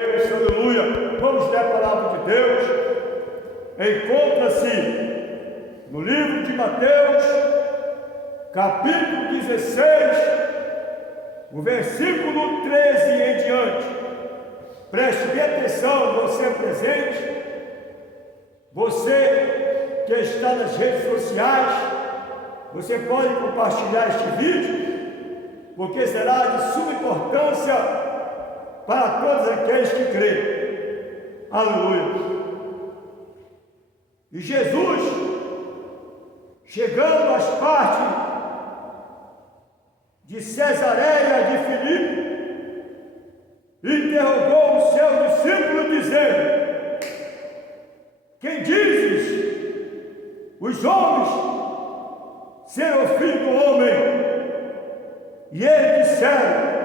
Aleluia. Vamos ler a palavra de Deus. Encontra-se no livro de Mateus, capítulo 16, o versículo 13 em diante. Preste bem atenção, você presente, você que está nas redes sociais, você pode compartilhar este vídeo, porque será de suma importância para todos aqueles que creem. Aleluia. E Jesus, chegando às partes de Cesareia de Filipe, interrogou o seu discípulo dizendo: quem dizes os homens ser o filho do homem? E eles disseram: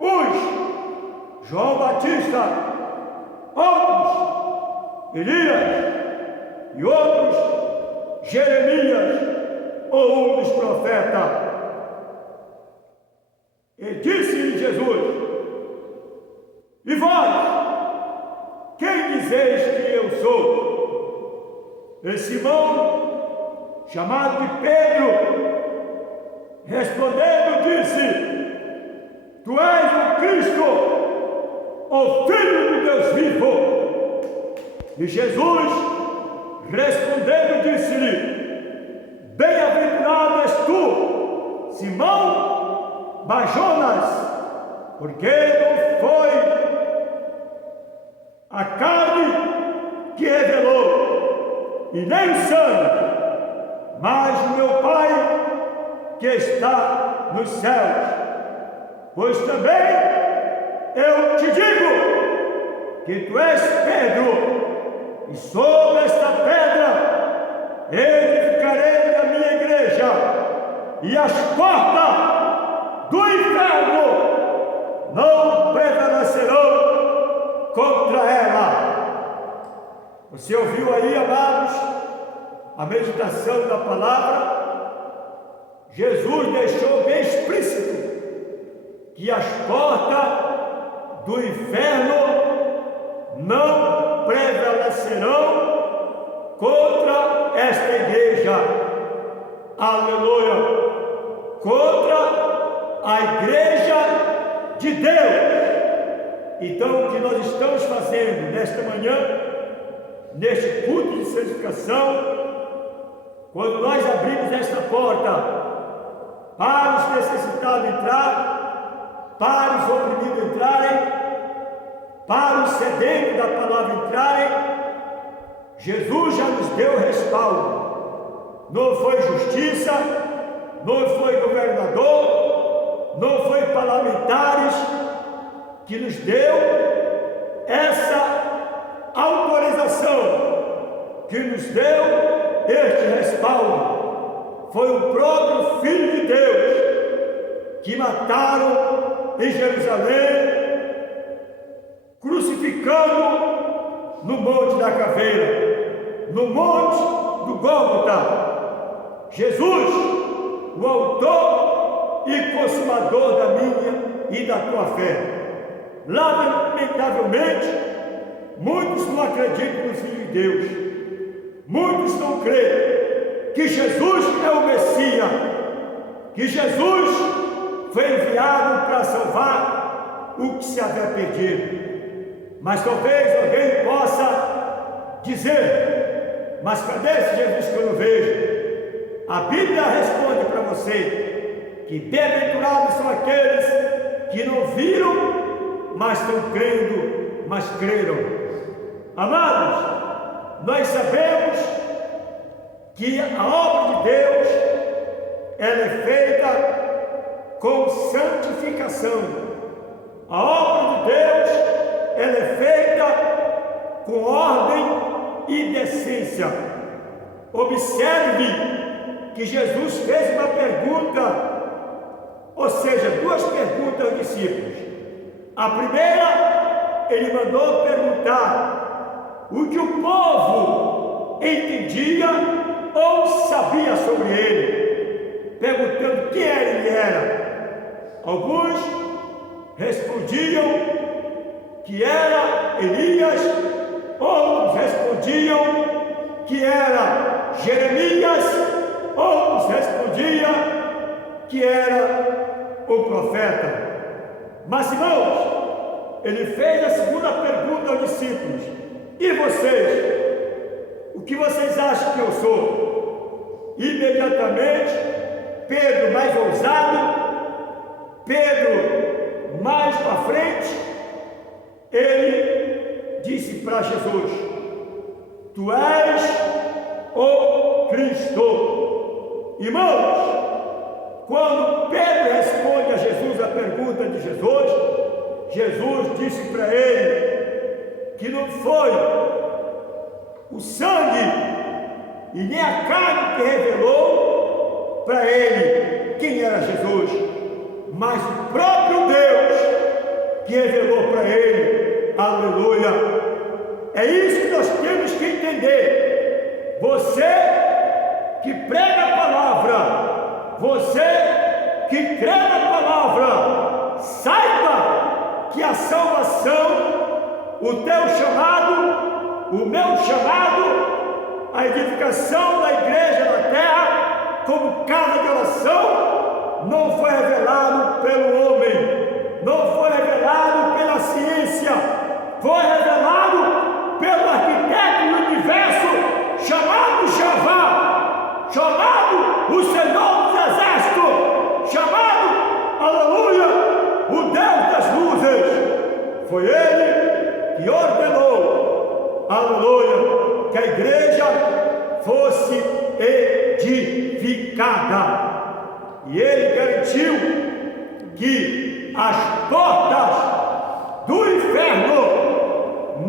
uns João Batista, outros Elias, e outros Jeremias, ou um dos profetas. E disse-lhe Jesus: e vós, quem dizeis que eu sou? E Simão, chamado de Pedro, respondendo, disse: tu és o Cristo, o Filho do Deus vivo. E Jesus, respondendo, disse-lhe: bem-aventurado és tu, Simão Bar-Jonas, porque não foi a carne que revelou, e nem o sangue, mas o meu Pai que está nos céus. Pois também eu te digo que tu és Pedro, e sobre esta pedra edificarei a minha igreja, e as portas do inferno não prevalecerão contra ela. Você ouviu aí, amados, a meditação da palavra? Jesus deixou bem explícito que as portas do inferno não prevalecerão contra esta igreja. Aleluia! Contra a igreja de Deus. Então, o que nós estamos fazendo nesta manhã, neste culto de santificação, quando nós abrimos esta porta para os necessitados entrar, para os oprimidos entrarem, para os sedentos da palavra entrarem, Jesus já nos deu respaldo. Não foi justiça, não foi governador, não foi parlamentares que nos deu essa autorização, que nos deu este respaldo. Foi o próprio Filho de Deus que mataram em Jerusalém, crucificando no Monte da Caveira, no Monte do Gólgota. Jesus, o autor e consumador da minha e da tua fé. Lamentavelmente, muitos não acreditam no Filho de Deus, muitos não creem que Jesus é o Messias, que Jesus foi enviado para salvar o que se havia perdido. Mas talvez alguém possa dizer: mas cadê esse Jesus que eu não vejo? A Bíblia responde para você que bem-aventurados são aqueles que não viram, mas estão crendo, mas creram. Amados, nós sabemos que a obra de Deus, ela é feita com santificação. A obra de Deus, ela é feita com ordem e decência. Observe que Jesus fez uma pergunta, ou seja, duas perguntas aos discípulos. A primeira, ele mandou perguntar o que o povo entendia ou sabia sobre ele, perguntando quem ele era. Alguns respondiam que era Elias, outros respondiam que era Jeremias, outros respondiam que era o profeta. Mas, irmãos, ele fez a segunda pergunta aos discípulos: e vocês? O que vocês acham que eu sou? Imediatamente, Pedro, mais ousado, Pedro mais para frente, ele disse para Jesus: tu és o Cristo. Irmãos, quando Pedro responde a Jesus a pergunta de Jesus, Jesus disse para ele que não foi o sangue e nem a carne que revelou para ele quem era Jesus, mas o próprio Deus que revelou para ele. Aleluia! É isso que nós temos que entender. Você que prega a palavra, você que crê na palavra, saiba que a salvação, o teu chamado, o meu chamado, a edificação da igreja na terra como casa de oração, não foi revelado pelo homem, não foi revelado pela ciência, foi revelado pelo arquiteto do universo, chamado Jeová, chamado o Senhor dos Exércitos, chamado, aleluia, o Deus das luzes. Foi ele que ordenou, aleluia, que a igreja fosse edificada, e ele garantiu que as portas do inferno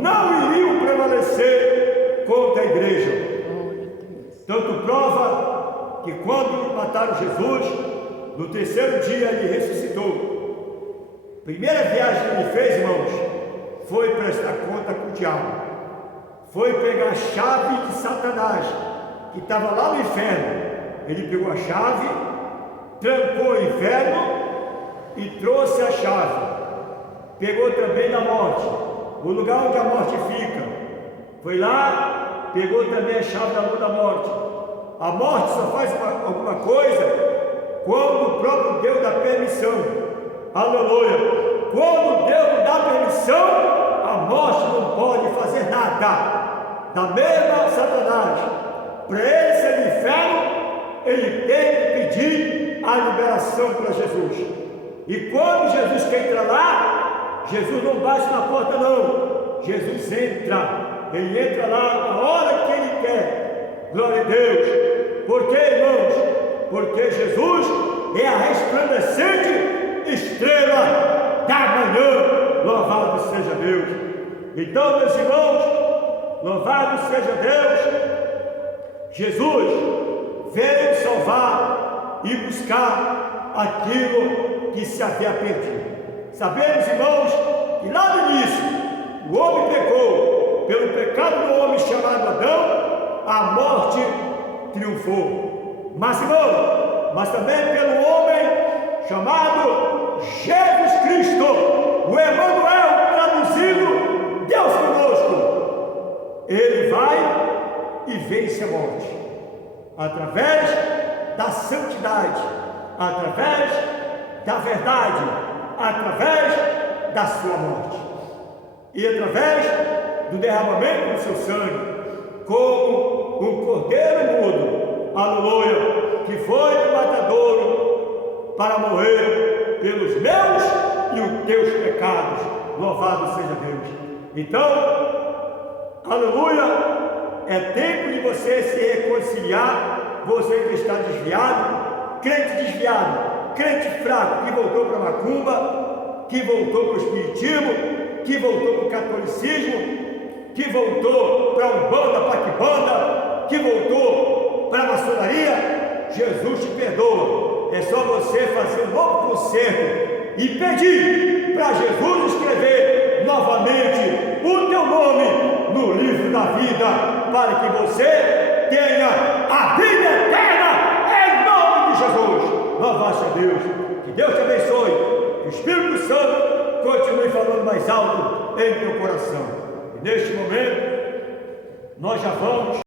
não iriam prevalecer contra a igreja. Tanto prova que quando mataram Jesus, no terceiro dia ele ressuscitou. Primeira viagem que ele fez, irmãos, foi prestar conta com o diabo, foi pegar a chave de Satanás, que estava lá no inferno. Ele pegou a chave, trancou o inferno e trouxe a chave. Pegou também da morte, o lugar onde a morte fica. Foi lá, pegou também a chave da luz da morte. A morte só faz alguma coisa quando o próprio Deus dá permissão. Aleluia! Quando Deus dá permissão, a morte não pode fazer nada. Da mesma Satanás, para ele ser no inferno, ele tem que pedir a liberação para Jesus. E quando Jesus quer entrar lá, Jesus não bate na porta não, Jesus entra. Ele entra lá a hora que ele quer. Glória a Deus. Por quê, irmãos? Porque Jesus é a resplandecente estrela da manhã. Louvado seja Deus. Então, meus irmãos, louvado seja Deus. Jesus veio salvar e buscar aquilo que se havia perdido. Sabemos, irmãos, que lá no início o homem pecou. Pelo pecado do homem chamado Adão, a morte triunfou. Mas, irmão, mas também pelo homem chamado Jesus Cristo, o Emanuel, traduzido, Deus conosco. Ele vai e vence a morte, através da santidade, através da verdade, através da sua morte, e através do derramamento do seu sangue, como um cordeiro mudo, aleluia, que foi do matadouro para morrer pelos meus e os teus pecados. Louvado seja Deus. Então, aleluia, é tempo de você se reconciliar, você que está desviado, crente fraco, que voltou para a macumba, que voltou para o espiritismo, que voltou para o catolicismo, que voltou para a Umbanda, para a Quimbanda, que voltou para a maçonaria. Jesus te perdoa. É só você fazer um novo conserto e pedir para Jesus escrever novamente o teu nome no livro da vida, para que você tenha a vida eterna em nome de Jesus. Louvado seja Deus. Que Deus te abençoe. Que o Espírito Santo continue falando mais alto em teu coração. E neste momento, nós já vamos